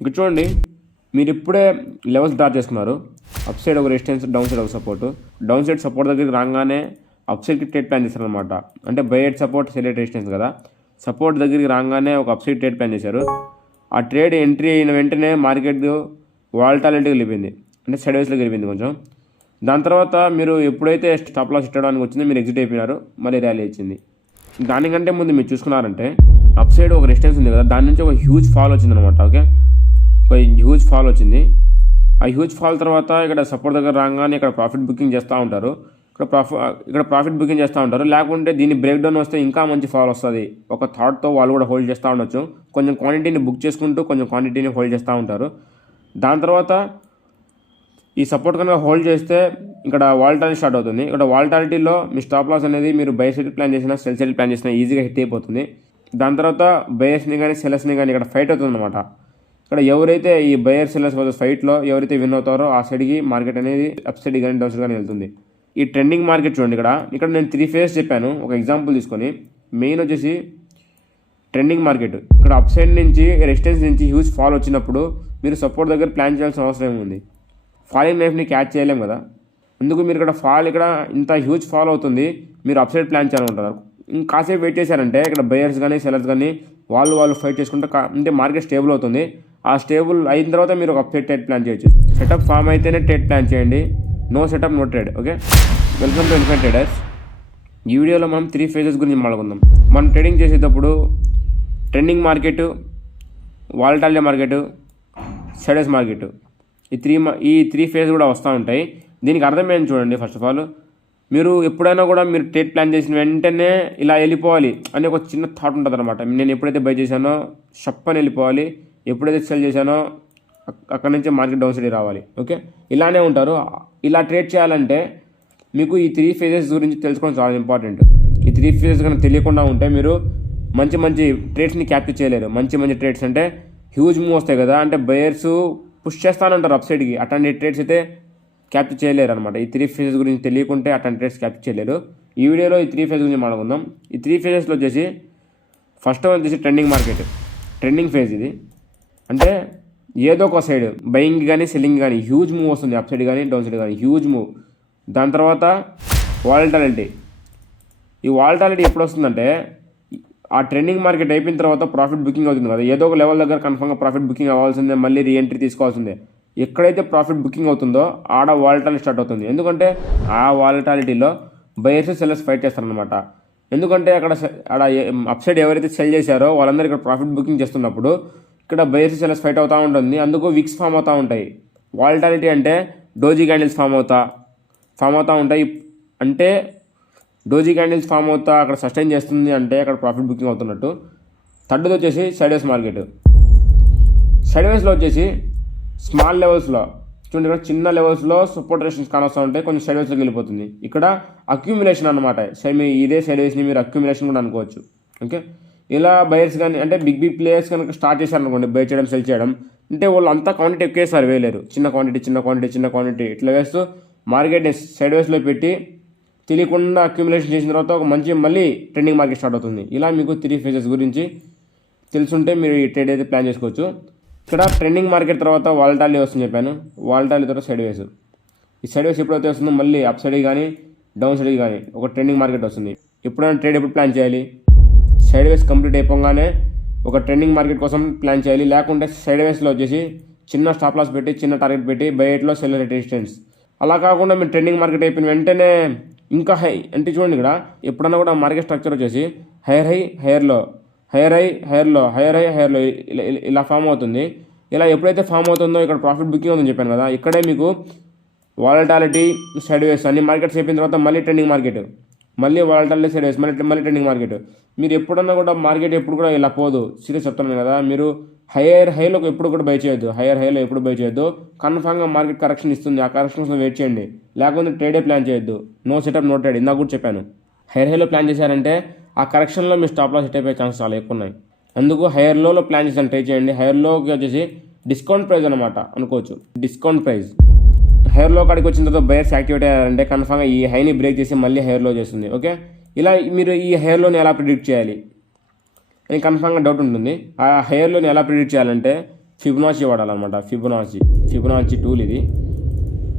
ఇక్కడ చూడండి, మీరు ఇప్పుడే లెవెల్స్ డ్రా చేసుకున్నారు. అప్ సైడ్ ఒక రెసిస్టెన్స్, డౌన్ సైడ్ ఒక సపోర్ట్. డౌన్ సైడ్ సపోర్ట్ దగ్గరికి రాగానే అప్ సైడ్కి ట్రేడ్ ప్లాన్ చేశారు అనమాట. అంటే by at support, cell at resistance కదా. సపోర్ట్ దగ్గరికి రాగానే ఒక అప్ సైడ్ ట్రేడ్ ప్లాన్ చేశారు. ఆ ట్రేడ్ ఎంట్రీ అయిన వెంటనే మార్కెట్ వాలటాలిటీ వెళ్ళిపోయింది, అంటే సైడ్ వేస్లోకి వెళ్ళిపోయింది కొంచెం. దాని తర్వాత మీరు ఎప్పుడైతే స్టాప్ లాస్ ఇట్టడానికి వచ్చిందో మీరు ఎగ్జిట్ అయిపోయినారు, మళ్ళీ ర్యాలీ వచ్చింది. దానికంటే ముందు మీరు చూసుకున్నారంటే అప్ సైడ్ ఒక రెసిస్టెన్స్ ఉంది కదా, దాని నుంచి ఒక హ్యూజ్ ఫాల్ వచ్చింది అనమాట. ఓకే, ఒక హ్యూజ్ ఫాల్ వచ్చింది. ఆ హ్యూజ్ ఫాల్ తర్వాత ఇక్కడ సపోర్ట్ దగ్గర రాగానే ఇక్కడ ప్రాఫిట్ బుకింగ్ చేస్తూ ఉంటారు. ఇక్కడ ప్రాఫిట్ బుకింగ్ చేస్తూ ఉంటారు. లేకుంటే దీన్ని బ్రేక్ డౌన్ వస్తే ఇంకా మంచి ఫాల్ వస్తుంది. ఒక థాట్తో వాళ్ళు కూడా హోల్డ్ చేస్తూ ఉండొచ్చు. కొంచెం క్వాంటిటీని బుక్ చేసుకుంటూ కొంచెం క్వాంటిటీని హోల్డ్ చేస్తూ ఉంటారు. దాని తర్వాత ఈ సపోర్ట్ కనుక హోల్డ్ చేస్తే ఇక్కడ వాలటాలిటీ స్టార్ట్ అవుతుంది. ఇక్కడ వాలటాలిటీలో మీ స్టాప్ లాస్ అనేది మీరు బై సైడ్ ప్లాన్ చేసినా, సెల్ సైడ్ ప్లాన్ చేసినా ఈజీగా హిట్ అయిపోతుంది. దాని తర్వాత బయర్స్ని కానీ సెల్లర్స్ని కానీ ఇక్కడ ఫైట్ అవుతుంది అనమాట. ఇక్కడ ఎవరైతే ఈ బయర్ సెల్లర్స్ ఫైట్లో ఎవరైతే విన్ అవుతారో ఆ సైడ్కి మార్కెట్ అనేది అప్ సైడ్ కానీ డౌన్ సైడ్ కానీ వెళ్తుంది. ఈ ట్రెండింగ్ మార్కెట్ చూడండి, ఇక్కడ నేను 3 ఫేజ్ చెప్పాను. ఒక ఎగ్జాంపుల్ తీసుకొని, మెయిన్ వచ్చేసి ట్రెండింగ్ మార్కెట్. ఇక్కడ అప్ సైడ్ నుంచి రెసిస్టెన్స్ నుంచి హ్యూజ్ ఫాల్ వచ్చినప్పుడు మీరు సపోర్ట్ దగ్గర ప్లాన్ చేయాల్సిన అవసరం ఏముంది? ఫాలింగ్ నైఫ్ని క్యాచ్ చేయలేం కదా. అందుకు మీరు ఇక్కడ ఇంత హ్యూజ్ ఫాల్ అవుతుంది, మీరు అప్ సైడ్ ప్లాన్ చేయాలనుకుంటారు. కాసేపు వెయిట్ చేశారంటే ఇక్కడ బయర్స్ కానీ సెల్లర్స్ కానీ వాళ్ళు ఫైట్ చేసుకుంటే అంటే మార్కెట్ స్టేబుల్ అవుతుంది. ఆ స్టేబుల్ అయిన తర్వాత మీరు ఒక అప్ సైడ్ ట్రేడ్ ప్లాన్ చేయొచ్చు. సెటప్ ఫామ్ అయితేనే ట్రేడ్ ప్లాన్ చేయండి, no setup no trade. Okay, welcome to infinite traders. ఈ వీడియోలో మనం 3 ఫేజెస్ గురించి మాట్లాడుకుందాం. మనం ట్రేడింగ్ చేసేటప్పుడు trending market, volatility market, సైడ్వేస్ market, ఈ త్రీ ఫేజ్ కూడా వస్తూ ఉంటాయి. దీనికి అర్థమైంది చూడండి. ఫస్ట్ ఆఫ్ ఆల్ మీరు ఎప్పుడైనా కూడా మీరు ట్రేడ్ ప్లాన్ చేసిన వెంటనే ఇలా వెళ్ళిపోవాలి అని ఒక చిన్న థాట్ ఉంటుంది అనమాట. నేను ఎప్పుడైతే బై చేశానో షప్పని వెళ్ళిపోవాలి, ఎప్పుడైతే సెల్ చేశానో అక్కడ నుంచి మార్కెట్ డౌన్ సైడ్ రావాలి. ఓకే, ఇలానే ఉంటారు. ఇలా ట్రేడ్ చేయాలంటే మీకు ఈ 3 ఫేజెస్ గురించి తెలుసుకోవడం చాలా ఇంపార్టెంట్. ఈ 3 ఫేజెస్ కనుక తెలియకుండా ఉంటే మీరు మంచి ట్రేడ్స్ని క్యాప్చర్ చేయలేరు. మంచి ట్రేడ్స్ అంటే హ్యూజ్ మూవ్ వస్తాయి కదా, అంటే బయర్స్ పుష్ చేస్తానంటారు అప్ సైడ్కి, అట్లాంటి ట్రేడ్స్ అయితే క్యాప్చర్ చేయలేరు అనమాట. ఈ 3 ఫేజెస్ గురించి తెలియకుంటే అట్లాంటి ట్రేడ్స్ క్యాప్చర్ చేయలేరు. ఈ వీడియోలో ఈ 3 ఫేజ్ గురించి మాట్లాడుకుందాం. ఈ 3 ఫేజెస్లో వచ్చేసి ఫస్ట్ వన్ వచ్చేసి ట్రెండింగ్ మార్కెట్, ట్రెండింగ్ ఫేజ్. ఇది అంటే ఏదో ఒక సైడ్ బయింగ్ కానీ సెల్లింగ్ కానీ హ్యూజ్ మూవ్ వస్తుంది, అప్ సైడ్ కానీ డౌన్ సైడ్ కానీ హ్యూజ్ మూవ్. దాని తర్వాత వాలటాలిటీ. ఈ వాలటాలిటీ ఎప్పుడు వస్తుందంటే ఆ ట్రెండింగ్ మార్కెట్ అయిపోయిన తర్వాత ప్రాఫిట్ బుకింగ్ అవుతుంది కదా, ఏదో ఒక లెవెల్ దగ్గర కన్ఫర్మ్గా ప్రాఫిట్ బుకింగ్ అవ్వాల్సిందే, మళ్ళీ రీఎంట్రీ తీసుకోవాల్సిందే. ఎక్కడైతే ప్రాఫిట్ బుకింగ్ అవుతుందో ఆడ వాలటాలిటీ స్టార్ట్ అవుతుంది. ఎందుకంటే ఆ వాలటాలిటీలో బయర్స్ సెల్లర్స్ ఫైట్ చేస్తారనమాట. ఎందుకంటే అక్కడ అప్ సైడ్ ఎవరైతే సెల్ చేశారో వాళ్ళందరూ ఇక్కడ ప్రాఫిట్ బుకింగ్ చేస్తున్నప్పుడు ఇక్కడ బయర్స్ సెల్లర్స్ ఫైట్ అవుతూ ఉంటుంది. అందుకు విక్స్ ఫామ్ అవుతూ ఉంటాయి. వాలటాలిటీ అంటే డోజీ క్యాండిల్స్ ఫామ్ అవుతూ ఉంటాయి. అంటే డోజీ క్యాండిల్స్ ఫామ్ అవుతా అక్కడ సస్టైన్ చేస్తుంది, అంటే అక్కడ ప్రాఫిట్ బుకింగ్ అవుతున్నట్టు. థర్డ్ది వచ్చేసి సైడ్వేస్ మార్కెట్. సైడ్వేస్లో వచ్చేసి స్మాల్ లెవెల్స్లో చూడండి, ఇక్కడ చిన్న లెవెల్స్లో సపోర్ట్ రెసిస్టెన్స్ కానొస్తూ ఉంటాయి, కొంచెం సైడ్వేస్లోకి వెళ్ళిపోతుంది. ఇక్కడ అక్యూములేషన్ అనమాట. ఇదే సైడ్వేస్ని మీరు అక్యూములేషన్ కూడా అనుకోవచ్చు. ఓకే, ఇలా బయర్స్ కానీ అంటే బిగ్ ప్లేయర్స్ కనుక స్టార్ట్ చేశారనుకోండి బై చేయడం సెల్ చేయడం, అంటే వాళ్ళు అంతా క్వాంటిటీ ఎక్కువేసారి వేయలేరు. చిన్న క్వాంటిటీ ఇట్లా వేస్తూ మార్కెట్ని సైడ్వేస్లో పెట్టి తెలియకుండా అక్యుములేషన్ చేసిన తర్వాత ఒక మంచి మళ్ళీ ట్రెండింగ్ మార్కెట్ స్టార్ట్ అవుతుంది. ఇలా మీకు 3 ఫేజెస్ గురించి తెలుసుంటే మీరు ఈ ట్రేడ్ అయితే ప్లాన్ చేసుకోవచ్చు. ఇక్కడ ట్రెండింగ్ మార్కెట్ తర్వాత వాలటాలిటీ వస్తుంది చెప్పాను. వాలటాలిటీ తర్వాత సైడ్వేస్. ఈ సైడ్వేస్ ఎప్పుడైతే వస్తుందో మళ్ళీ అప్ సైడ్ కానీ డౌన్ సైడ్ కానీ ఒక ట్రెండింగ్ మార్కెట్ వస్తుంది. ఎప్పుడైనా ట్రేడ్ ఎప్పుడు ప్లాన్ చేయాలి? సైడ్వేస్ కంప్లీట్ అయిపోగానే ఒక ట్రెండింగ్ మార్కెట్ కోసం ప్లాన్ చేయాలి. లేకుంటే సైడ్వేస్లో వచ్చేసి చిన్న స్టాప్ లాస్ పెట్టి చిన్న టార్గెట్ పెట్టి బయటలో సెల్ రెసిస్టెన్స్. అలా కాకుండా మీరు ట్రెండింగ్ మార్కెట్ అయిపోయిన వెంటనే ఇంకా హై అంటే చూడండి, ఇక్కడ ఎప్పుడన్నా కూడా మార్కెట్ స్ట్రక్చర్ వచ్చేసి హైయర్ హై హైయర్ లో, హైయర్ హై హైయర్ లో, హైయర్ హై హైయర్ లో ఇలా ఫామ్ అవుతుంది. ఇలా ఎప్పుడైతే ఫామ్ అవుతుందో ఇక్కడ ప్రాఫిట్ బుకింగ్ అవుతుందని చెప్పాను కదా, ఇక్కడే మీకు వాలటాలిటీ సైడ్వేస్ అన్ని మార్కెట్స్ అయిపోయిన తర్వాత మళ్ళీ ట్రెండింగ్ మార్కెట్, మళ్ళీ వాలటాలిటీ సైడ్వేస్, మళ్ళీ ట్రెండింగ్ మార్కెట్. మీరు ఎప్పుడన్నా కూడా మార్కెట్ ఎప్పుడు కూడా ఇలా పోదు. సీరియస్ చెప్తున్నాను కదా, మీరు హైయర్ హైలో ఎప్పుడు కూడా బై చేయొద్దు. హైయర్ హైలో ఎప్పుడు బై చేయొద్దు. కన్ఫామ్గా మార్కెట్ కరెక్షన్ ఇస్తుంది, ఆ కరెక్షన్ కోసం వెయిట్ చేయండి. లేకపోతే ట్రేడే ప్లాన్ చేయొద్దు. No setup no trade. ఇందాక కూడా చెప్పాను. హైయర్ హైలో ప్లాన్ చేశారంటే ఆ కరెక్షన్లో మీ స్టాప్ లాస్ హిట్ అయిపోయే ఛాన్స్ చాలా ఎక్కువ ఉన్నాయి. అందుకు హైయర్ లోలో ప్లాన్ చేసాను ట్రై చేయండి. హైయర్ లోకి వచ్చేసి డిస్కౌంట్ ప్రైస్ అనమాట అనుకోవచ్చు. డిస్కౌంట్ ప్రైస్ హైయర్ లో కాడికి వచ్చిన తర్వాత బయర్స్ యాక్టివేట్ అయ్యారంటే కన్ఫామ్గా ఈ హైని బ్రేక్ చేసి మళ్ళీ హైయర్ లో చేస్తుంది. ఓకే, ఇలా మీరు ఈ హైయర్ లోని ఎలా ప్రిడిక్ట్ చేయాలి అని కన్ఫామ్గా డౌట్ ఉంటుంది. ఆ హైయర్ లోని ఎలా ప్రిడిక్ట్ చేయాలంటే ఫిబొనాచి వాడాలన్నమాట. ఫిబొనాచి టూల్ ఇది.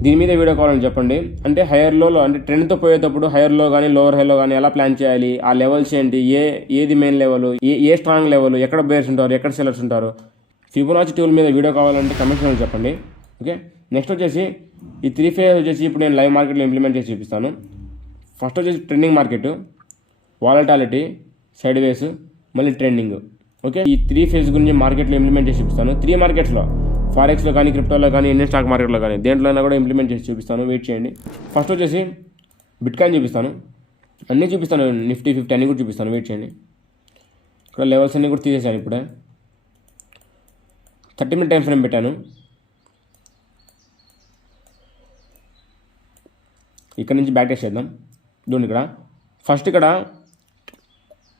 దీని మీద వీడియో కావాలని చెప్పండి. అంటే హైయర్ లోలో అంటే ట్రెండ్తో పోయేటప్పుడు హైయర్లో కానీ లోవర్ హైలో కానీ ఎలా ప్లాన్ చేయాలి, ఆ లెవెల్స్ ఏంటి, ఏది main level, a strong level, ఎక్కడ బేర్స్ ఉంటారు, ఎక్కడ సెల్లర్స్ ఉంటారు. ఫిబొనాచి టూల్ మీద వీడియో కావాలంటే కమెంట్స్లో చెప్పండి. ఓకే, నెక్స్ట్ వచ్చేసి ఈ 3 ఫేజ్ వచ్చేసి ఇప్పుడు నేను లైవ్ మార్కెట్లో ఇంప్లిమెంట్ చేసి చూపిస్తాను. ఫస్ట్ వచ్చేసి ట్రెండింగ్ మార్కెట్, వాలటాలిటీ, సైడ్ వేస్, మళ్ళీ ట్రెండింగ్. ఓకే, ఈ 3 ఫేజ్ గురించి మార్కెట్లో ఇంప్లిమెంట్ చేసి చూపిస్తాను. 3 మార్కెట్స్లో, ఫారెక్స్లో కానీ, క్రిప్టోలో కానీ, ఇండియన్ స్టాక్ మార్కెట్లో కానీ దేంట్లో అయినా కూడా ఇంప్లిమెంట్ చేసి చూపిస్తాను. వెయిట్ చేయండి. ఫస్ట్ వచ్చేసి బిట్కాయిన్ చూపిస్తాను, అన్నీ చూపిస్తాను, నిఫ్టీ 50 అన్నీ కూడా చూపిస్తాను. వెయిట్ చేయండి. ఇక్కడ లెవెల్స్ అన్నీ కూడా తీసేసాను. ఇప్పుడే 30 మినిట్ టైం ఫ్రేమ్ పెట్టాను. ఇక్కడ నుంచి బ్యాక్ టెస్ట్ చేద్దాం. చూడండి, ఇక్కడ ఫస్ట్ ఇక్కడ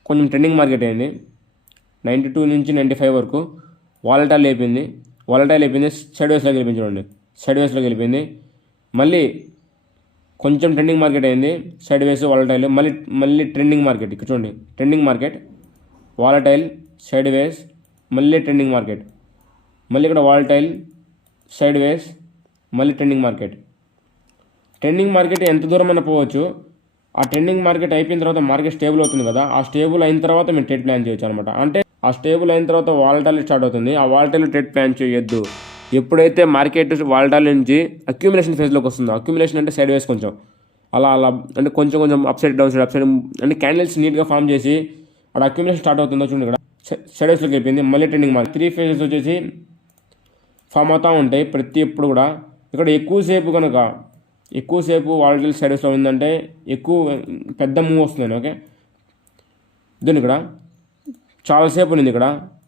కొంచెం ట్రెండింగ్ మార్కెట్ అయింది. 92 నుంచి 95 వరకు వాలటైల్ అయిపోయింది. సైడ్ వేస్లోకి వెళ్ళిపోయింది. చూడండి, సైడ్ వేస్లోకి వెళ్ళిపోయింది. మళ్ళీ కొంచెం ట్రెండింగ్ మార్కెట్ అయింది. సైడ్ వేస్, వాలటైల్, మళ్ళీ ట్రెండింగ్ మార్కెట్. ఇక్కడ చూడండి, ట్రెండింగ్ మార్కెట్, వాలటైల్, సైడ్ వేస్, మళ్ళీ ట్రెండింగ్ మార్కెట్, మళ్ళీ ఇక్కడ వాలటైల్, సైడ్ వేస్, మళ్ళీ ట్రెండింగ్ మార్కెట్. ట్రెండింగ్ మార్కెట్ ఎంత దూరం అయినా పోవచ్చు. ఆ ట్రెండింగ్ మార్కెట్ అయిపోయిన తర్వాత మార్కెట్ స్టేబుల్ అవుతుంది కదా, ఆ స్టేబుల్ అయిన తర్వాత మీరు ట్రేడ్ ప్లాన్ చేయొచ్చు అనమాట. అంటే ఆ స్టేబుల్ అయిన తర్వాత వాలటైల్ స్టార్ట్ అవుతుంది. ఆ వాలటైల్ ట్రేడ్ ప్లాన్ చేయొద్దు. ఎప్పుడైతే మార్కెట్ వాలటైల్ నుంచి అక్యుమిలేషన్ ఫేజ్లోకి వస్తుందో, అక్యుమిలేషన్ అంటే సైడ్ వేస్ కొంచెం అలా అంటే కొంచెం అప్ సైడ్ డౌన్ సైడ్ అంటే క్యాండిల్స్ నీట్గా ఫామ్ చేసి అక్కడ అక్యుమిలేషన్ స్టార్ట్ అవుతుందో చూడండి. ఇక్కడ సైడ్ వేస్లోకి వెళ్ళిపోయింది. మళ్ళీ ట్రెండింగ్ మార్కెట్. 3 ఫేజెస్ వచ్చేసి ఫామ్ అవుతూ ఉంటాయి ప్రతి ఎప్పుడు కూడా. ఇక్కడ ఎక్కువసేపు వాలటైల్ సైడ్ వేస్లో ఉందంటే పెద్ద మూవ్ వస్తుంది. ఓకే, దీని ఇక్కడ చాలాసేపు ఉంది ఇక్కడ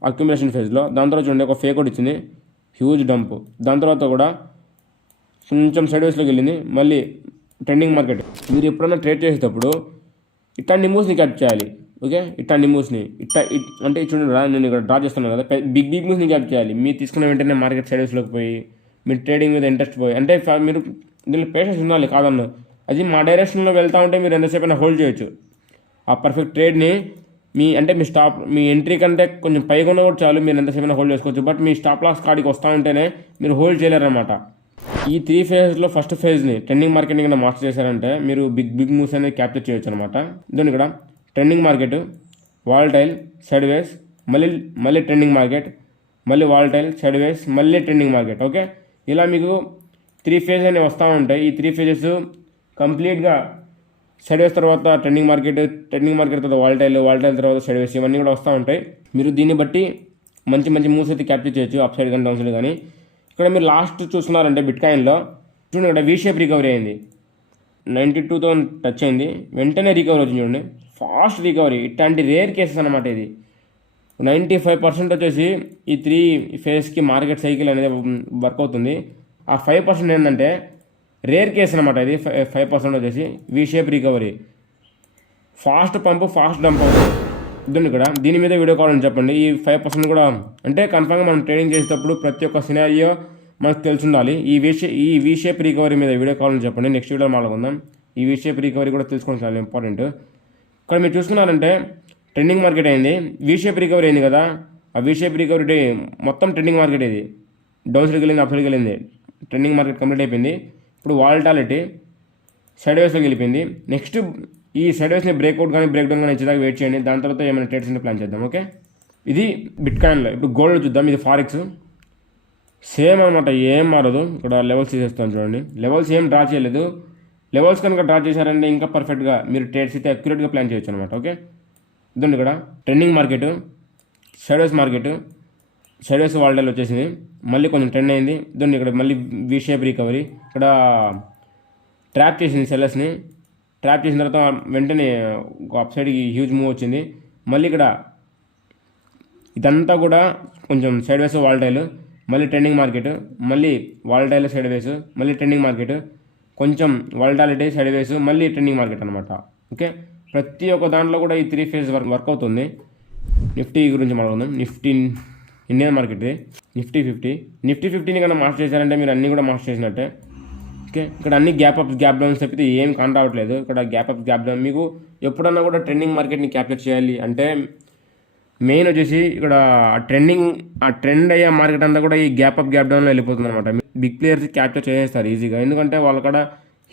అక్యుమిలేషన్ ఫేజ్లో. దాని తర్వాత చూడండి, ఒక ఫేక్ ఒకటి ఇచ్చింది, హ్యూజ్ డంప్. దాని తర్వాత కూడా కొంచెం సైడ్ వేస్లోకి వెళ్ళింది. మళ్ళీ ట్రెండింగ్ మార్కెట్. మీరు ఎప్పుడైనా ట్రేడ్ చేసేటప్పుడు ఇట్లాంటి మూవ్స్ని క్యాప్చర్ చేయాలి. ఓకే, ఇట్లాంటి మూవ్స్ని అంటే చూడండి, నేను ఇక్కడ డ్రా చేస్తున్నాను కదా, బిగ్ మూవ్స్ని క్యాప్చర్ చేయాలి. మీరు తీసుకున్న వెంటనే మార్కెట్ సైడ్ వేస్లోకి పోయి మీరు ట్రేడింగ్ మీద ఇంట్రెస్ట్ పోయి, అంటే మీరు దీనిలో పేషెన్స్ ఉండాలి కాదన్న. అది మా డైరెక్షన్లో వెళ్తూ ఉంటే మీరు ఎంతసేపు అయినా హోల్డ్ చేయొచ్చు ఆ పర్ఫెక్ట్ ట్రేడ్ని. మీ ఎంట్రీ కంటే కొంచెం పైగా ఉన్న కూడా చాలు, మీరు ఎంతసేపు అయినా హోల్డ్ చేసుకోవచ్చు. బట్ మీ స్టాప్ లాస్ కాడికి వస్తూ ఉంటేనే మీరు హోల్డ్ చేయలేరన్నమాట. ఈ 3 ఫేజ్లో ఫస్ట్ ఫేజ్ని ట్రెండింగ్ మార్కెట్ని కన్నా మాస్టర్ చేశారంటే మీరు బిగ్ మూవ్స్ అనేది క్యాప్చర్ చేయొచ్చు అనమాట. దాని ఇక్కడ ట్రెండింగ్ మార్కెట్, వాలటైల్, సైడ్ వేస్, మళ్ళీ ట్రెండింగ్ మార్కెట్, మళ్ళీ వాలటైల్, సైడ్ వేస్, మళ్ళీ ట్రెండింగ్ మార్కెట్. ఓకే, ఇలా మీకు 3 ఫేజ్ అనేవి వస్తూ ఉంటాయి. ఈ 3 ఫేజెస్ కంప్లీట్గా సైడ్ వేస్ తర్వాత ట్రెండింగ్ మార్కెట్ తర్వాత వాలటైల్ తర్వాత సైడ్ వేస్, ఇవన్నీ కూడా వస్తూ ఉంటాయి. మీరు దీన్ని బట్టి మంచి మూవ్స్ అయితే క్యాప్చర్ చేయొచ్చు, అప్ సైడ్ కానీ డౌన్ సైడ్ కానీ. ఇక్కడ మీరు లాస్ట్ చూస్తున్నారంటే బిట్కాయిన్లో చూడండి, ఇక్కడ V-షేప్ రికవరీ అయింది. 92,000 టచ్ అయింది, వెంటనే రికవరీ వచ్చింది. చూడండి, ఫాస్ట్ రికవరీ. ఇట్లాంటి రేర్ కేసెస్ అనమాట ఇది. 95% వచ్చేసి ఈ 3 ఫేజ్కి మార్కెట్ సైకిల్ అనేది వర్క్ అవుతుంది. ఆ 5% ఏంటంటే రేర్ కేసు అనమాట. ఇది 5% వచ్చేసి V-షేప్ రికవరీ, ఫాస్ట్ పంపు, ఫాస్ట్ డంప్ అవుతుంది. ఇదండి ఇక్కడ. దీని మీద వీడియో కావాలని చెప్పండి. ఈ 5% కూడా అంటే కన్ఫామ్గా మనం ట్రేడింగ్ చేసేటప్పుడు ప్రతి ఒక్క సినారియో మనకు తెలిసి ఉండాలి. ఈ V-షేప్ రికవరీ మీద వీడియో కావాలని చెప్పండి. నెక్స్ట్ వీడియో మాట్లాడుకుందాం. ఈ V-షేప్ రికవరీ కూడా తెలుసుకోవడం చాలా ఇంపార్టెంట్. ఇక్కడ మీరు చూసుకున్నారంటే ట్రెండింగ్ మార్కెట్ అయింది, V-షేప్ రికవరీ అయింది కదా. ఆ V-షేప్ రికవరీ మొత్తం ట్రెండింగ్ మార్కెట్ ఇది. డౌన్ సైడ్కి వెళ్ళింది, అప్ సైడ్కి వెళ్ళింది, ట్రెండింగ్ మార్కెట్ కంప్లీట్ అయిపోయింది. ఇప్పుడు వాలటాలిటీ సైడ్ వేస్లోకి వెళ్ళిపోయింది. నెక్స్ట్ ఈ సైడ్ వేస్ని బ్రేక్అవుట్ కానీ బ్రేక్ డౌన్ కానీ ఇచ్చేదాకా వెయిట్ చేయండి. దాని తర్వాత ఏమైనా ట్రేడ్స్ ప్లాన్ చేద్దాం. ఓకే, ఇది బిట్కాయిన్లో. ఇప్పుడు గోల్డ్ చూద్దాం. ఇది ఫారెక్స్, సేమ్ అనమాట, ఏం మారదు. ఇక్కడ లెవెల్స్ తీసేస్తాను చూడండి. లెవెల్స్ ఏం డ్రా చేయలేదు. లెవెల్స్ కనుక డ్రా చేశారంటే ఇంకా పర్ఫెక్ట్గా మీరు ట్రేడ్స్ అయితే అక్యురేట్గా ప్లాన్ చేయొచ్చు అనమాట. ఓకే, ఇదండి ఇక్కడ ట్రెండింగ్ మార్కెట్, సైడ్ వేస్ వాలటైల్ వచ్చేసింది. మళ్ళీ కొంచెం ట్రెండ్ అయింది. దాన్ని ఇక్కడ మళ్ళీ V-షేప్ రికవరీ. ఇక్కడ ట్రాప్ చేసింది సెల్లర్స్ని. ట్రాప్ చేసిన తర్వాత వెంటనే అప్ సైడ్కి హ్యూజ్ మూవ్ వచ్చింది. మళ్ళీ ఇక్కడ ఇదంతా కూడా కొంచెం సైడ్ వేస్ వాలటైల్, మళ్ళీ ట్రెండింగ్ మార్కెట్, మళ్ళీ వాలటైల్ సైడ్ వేస్, మళ్ళీ ట్రెండింగ్ మార్కెట్, కొంచెం వాలటాలిటీ సైడ్ వేస్, మళ్ళీ ట్రెండింగ్ మార్కెట్ అనమాట. ఓకే, ప్రతి ఒక్క దాంట్లో కూడా ఈ 3 ఫేజ్ వర్క్ అవుతుంది. నిఫ్టీ గురించి మాట్లాడుకుందాం. నిఫ్టీ ఇండియన్ మార్కెట్, నిఫ్టీ 50ని కన్నా మాస్టర్ చేశారంటే మీరు అన్నీ కూడా మాస్టర్ చేసినట్టే. ఓకే, ఇక్కడ అన్ని గ్యాప్ డౌన్స్ తప్పితే ఏం కాన్ రావట్లేదు. ఇక్కడ గ్యాప్ డౌన్. మీకు ఎప్పుడన్నా కూడా ట్రెండింగ్ మార్కెట్ని క్యాప్చర్ చేయాలి అంటే మెయిన్ వచ్చేసి ఇక్కడ ఆ ట్రెండ్ అయ్యే మార్కెట్ అంతా కూడా ఈ గ్యాప్ అప్ గ్యాప్ డౌన్లో వెళ్ళిపోతుంది అనమాట. బిగ్ ప్లేయర్స్ క్యాప్చర్ చేసేస్తారు ఈజీగా, ఎందుకంటే వాళ్ళు కూడా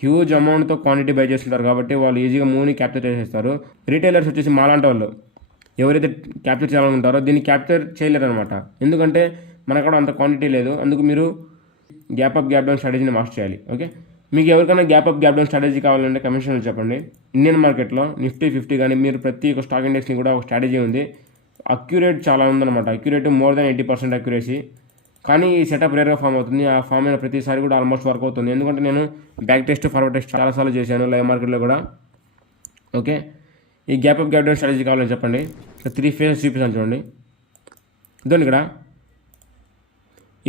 హ్యూజ్ అమౌంట్తో క్వాంటిటీ బై చేస్తుంటారు కాబట్టి వాళ్ళు ఈజీగా మూవ్ని క్యాప్చర్ చేసేస్తారు. రీటైలర్స్ వచ్చేసి మాలాంటి వాళ్ళు ఎవరైతే క్యాప్చర్ చేయాలనుకుంటారో దీన్ని క్యాప్చర్ చేయలేరు అనమాట, ఎందుకంటే మనకు కూడా అంత క్వాంటిటీ లేదు. అందుకు మీరు గ్యాప్ అప్ గ్యాప్ డౌన్ స్ట్రాటజీని మాస్టర్ చేయాలి. ఓకే, మీకు ఎవరికైనా gap up gap down strategy కావాలంటే కమిషన్లు చెప్పండి. ఇండియన్ మార్కెట్లో నిఫ్టీ 50 కానీ మీరు ప్రతి ఒక్క స్టాక్ ఇండెక్స్ని కూడా ఒక స్ట్రాటజీ ఉంది. అక్యురేట్ చాలా ఉందన్నమాట, అక్యురేట్ మోర్ దెన్ 80% అక్యురేసీ. కానీ ఈ సెటప్ రేర్గా ఫామ్ అవుతుంది. ఆ ఫామ్ అయిన ప్రతిసారి కూడా ఆల్మోస్ట్ వర్క్ అవుతుంది, ఎందుకంటే నేను బ్యాక్ టెస్ట్ ఫార్వర్డ్ టెస్ట్ చాలాసార్లు చేశాను లైవ్ మార్కెట్లో కూడా. ఓకే, ఈ gap up gap down strategy కావాలని చెప్పండి. 3 ఫేజెస్ చూపిస్తాను చూడండి. ఇదండి ఇక్కడ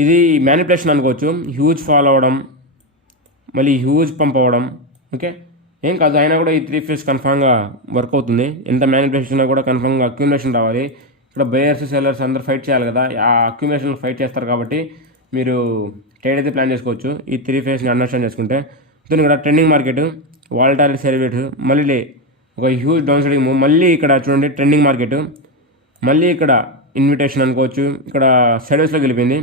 ఇది మ్యానిపులేషన్ అనుకోవచ్చు. హ్యూజ్ ఫాల్ అవ్వడం, మళ్ళీ హ్యూజ్ పంప్ అవ్వడం. ఓకే, ఏం కాదు, అయినా కూడా ఈ 3 ఫేజ్ కన్ఫామ్గా వర్క్ అవుతుంది. ఎంత మ్యానిపులేషన్ కూడా కన్ఫామ్గా అక్యుములేషన్ రావాలి. ఇక్కడ బయర్స్ సెల్లర్స్ అందరూ ఫైట్ చేయాలి కదా, ఆ అక్యుములేషన్ ఫైట్ చేస్తారు కాబట్టి మీరు ట్రేడ్ అయితే ప్లాన్ చేసుకోవచ్చు ఈ 3 ఫేజ్ని అండర్స్టాండ్ చేసుకుంటే. దీని ఇక్కడ ట్రెండింగ్ మార్కెట్, వాలటాలిటీ సెలబ్రేట్, మళ్ళీ ఒక హ్యూజ్ డౌన్ సైడింగ్ మూవ్, మళ్ళీ ఇక్కడ చూడండి ట్రెండింగ్ మార్కెట్, మళ్ళీ ఇక్కడ ఇన్విటేషన్ అనుకోవచ్చు. ఇక్కడ సైడ్ వేస్లో గెలిపింది,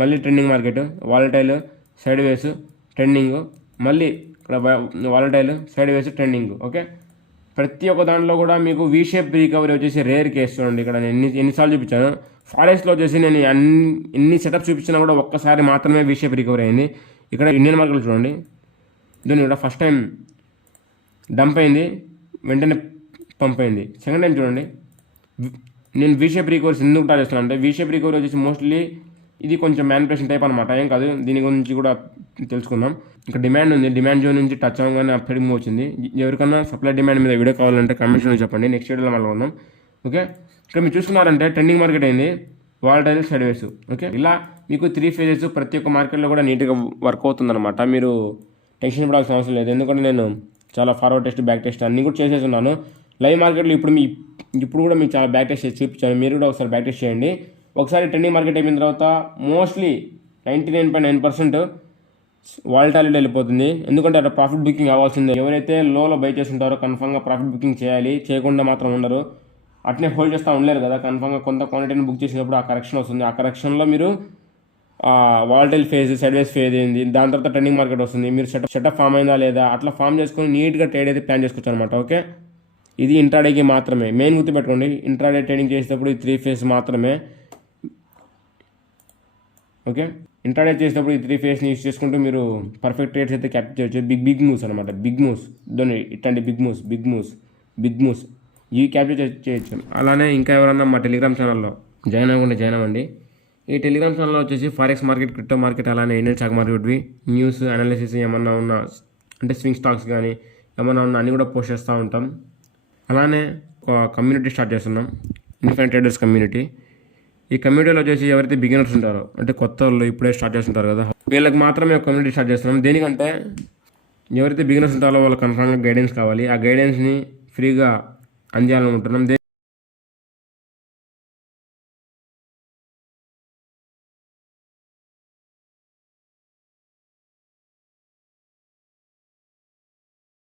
మళ్ళీ ట్రెండింగ్ మార్కెట్, వాలటైల్ సైడ్ వేస్ ట్రెండింగ్, మళ్ళీ ఇక్కడ వాలటైల్ సైడ్ వేస్ ట్రెండింగ్. ఓకే, ప్రతి ఒక్క దాంట్లో కూడా మీకు వీ షేప్ రికవరీ వచ్చేసి రేర్ కేసు. చూడండి ఇక్కడ నేను ఎన్నిసార్లు చూపించాను. ఫారెస్ట్లో వచ్చేసి నేను ఎన్ని సెటప్స్ చూపించినా కూడా ఒక్కసారి మాత్రమే వీ షేప్ రికవరీ అయింది. ఇక్కడ ఇండియన్ మార్కెట్లో చూడండి, దీన్ని ఇక్కడ ఫస్ట్ టైం డంప్ అయింది, వెంటనే పంప్ అయింది. సెకండ్ టైం చూడండి. నేను వీ షేప్ రికవరీస్ ఎందుకు టాక్ చేస్తున్నాను అంటే, వీ షేప్ రికవరీ వచ్చేసి మోస్ట్లీ ఇది కొంచెం మ్యానిపులేషన్ టైప్ అనమాట, ఏం కాదు. దీని గురించి కూడా తెలుసుకుందాం. ఇక్కడ డిమాండ్ ఉంది, డిమాండ్ జోన్ నుంచి టచ్ అవ్వగానే అప్సైడ్ మూవ్ వచ్చింది. ఎవరికన్నా సప్లై డిమాండ్ మీద వీడియో కావాలంటే కమెంట్స్లో చెప్పండి, నెక్స్ట్ వీడియోలో మళ్ళీ ఉందాం. ఓకే, ఇక్కడ మీరు చూస్తున్నారంటే ట్రెండింగ్ మార్కెట్ అయింది, వాలటైల్ సైడ్ వేస్. ఓకే, ఇలా మీకు 3 ఫేజెస్ ప్రతి ఒక్క మార్కెట్లో కూడా నీట్గా వర్క్ అవుతుందన్నమాట. మీరు టెన్షన్ పడాల్సిన అవసరం లేదు, ఎందుకంటే నేను చాలా ఫార్వర్డ్ టెస్ట్ బ్యాక్ టెస్ట్ అన్నీ కూడా చేసేస్తున్నాను లైవ్ మార్కెట్లో. ఇప్పుడు కూడా మీకు చాలా బ్యాక్ టెస్ట్ చేసి చూపించాను, మీరు కూడా ఒకసారి బ్యాక్ టెస్ట్ చేయండి. ఒకసారి ట్రెండింగ్ మార్కెట్ అయిపోయిన తర్వాత మోస్ట్లీ 99.9% వాలటాలిటీ వెళ్ళిపోతుంది, ఎందుకంటే అక్కడ ప్రాఫిట్ బుకింగ్ అవ్వాల్సిందే. ఎవరైతే లోలో బై చేస్తుంటారో కన్ఫామ్గా ప్రాఫిట్ బుకింగ్ చేయాలి, చేయకుండా మాత్రం ఉండరు. అట్నే హోల్డ్ చేస్తూ ఉండలేరు కదా, కన్ఫామ్గా కొంత క్వాంటిటీని బుక్ చేసినప్పుడు ఆ కరెక్షన్ వస్తుంది. ఆ కరెక్షన్లో మీరు వాలటైల్ ఫేజ్, సైడ్ వేస్ ఫేజ్ అయింది, దాని తర్వాత ట్రెండింగ్ మార్కెట్ వస్తుంది. మీరు సెటప్ ఫామ్ అయిందా లేదా అట్లా ఫామ్ చేసుకొని నీట్గా ట్రేడ్ అయితే ప్లాన్ చేసుకోవచ్చు అనమాట. ఓకే, ఇది ఇంట్రాడేకి మాత్రమే. మెయిన్ గుర్తుపెట్టుకోండి, ఇంట్రాడే ట్రేడింగ్ చేసేటప్పుడు ఈ 3 ఫేజ్ మాత్రమే. ఓకే, ఇంట్రాడే చేసేటప్పుడు ఈ 3 ఫేజ్ని యూస్ చేసుకుంటూ మీరు పర్ఫెక్ట్ ట్రేడ్స్ అయితే క్యాప్చర్ చేయొచ్చు. బిగ్ మూవ్స్ అనమాట, బిగ్ మూవ్స్ దాన్ని ఇట్లాంటి బిగ్ మూవ్స్ ఇవి క్యాప్చర్ చేయొచ్చు. అలానే ఇంకా ఎవరన్నా మా టెలిగ్రామ్ ఛానల్లో జాయిన్ అవ్వండి. ఈ టెలిగ్రామ్ ఛానల్లో వచ్చేసి ఫారెక్స్ మార్కెట్, క్రిప్టో మార్కెట్, అలానే ఇండియన్ స్టాక్ మార్కెట్వి న్యూస్ అనాలిసిస్ ఏమన్నా ఉన్నా అంటే స్వింగ్ స్టాక్స్ కానీ ఏమన్నా ఉన్నా అన్నీ కూడా పోస్ట్ చేస్తూ ఉంటాం. అలానే ఒక కమ్యూనిటీ స్టార్ట్ చేస్తున్నాం, ఇన్ఫైనైట్ ట్రేడర్స్ కమ్యూనిటీ. ఈ కమ్యూనిటీలో వచ్చేసి ఎవరైతే బిగినర్స్ ఉంటారో అంటే కొత్త వాళ్ళు ఇప్పుడే స్టార్ట్ చేస్తుంటారు కదా, వీళ్ళకి మాత్రమే ఒక కమ్యూనిటీ స్టార్ట్ చేస్తున్నాం. దేనికంటే ఎవరైతే బిగినర్స్ ఉంటారో వాళ్ళకి కన్ఫామ్గా గైడెన్స్ కావాలి, ఆ గైడెన్స్ని ఫ్రీగా అందించాలనుకుంటున్నాం.